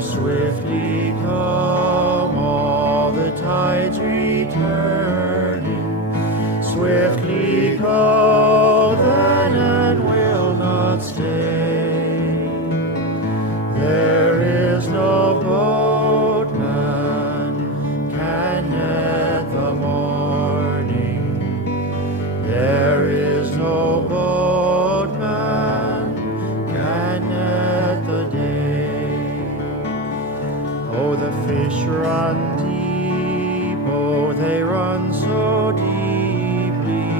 swiftly come all the tides returning, swiftly go then and will not stay. There is no boatman can net the morning. There is no boatman can net the day. Oh, the fish run deep, oh, they run so deeply.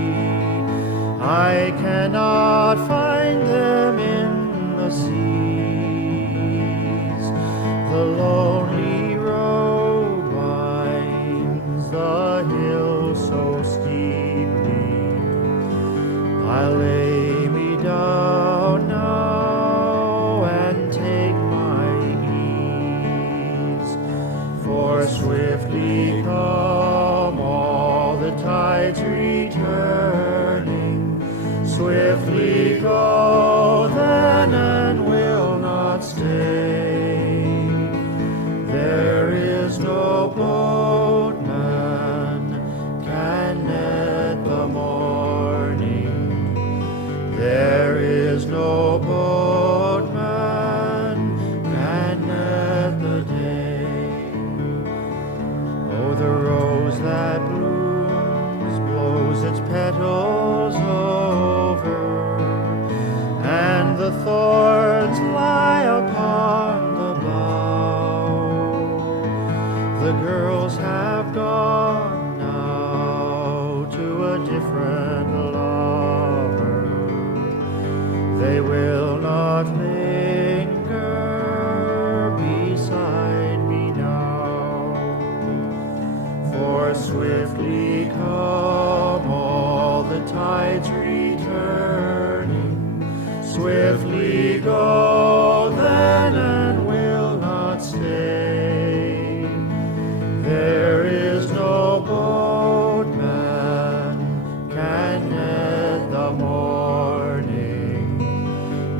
I cannot find them in the seas. The lonely road winds the hill so steeply. I lay me down now and take my ease, for swiftly come all the tides returning, swiftly go then and will not stay. There is no boatman can net the morning. There is no boatman can net the day. Oh, the rose that blooms blows its petals over, and the thorns lie upon the bough. The girls have gone now to a different lover. They will not linger beside me now, for swiftly come all the tides returning, swiftly go then and will not stay. There is no boatman can net the morning.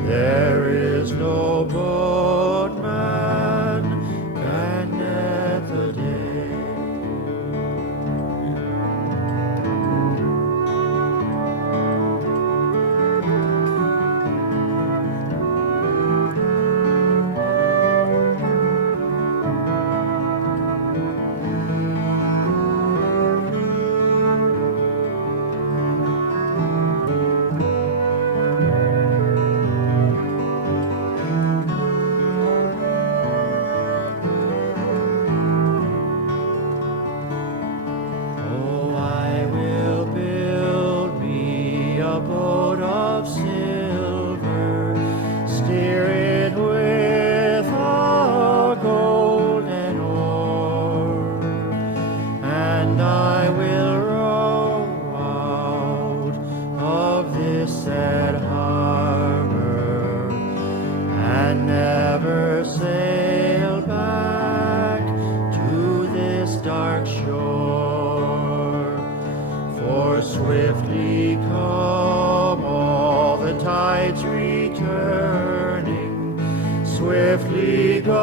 There is no boatman can net the day. Oh, I will build me a boat of silver, steer it with a golden oar, and I will row out of this sad harbor, and never sail back to this dark shore. For swiftly come all the tides returning, swiftly go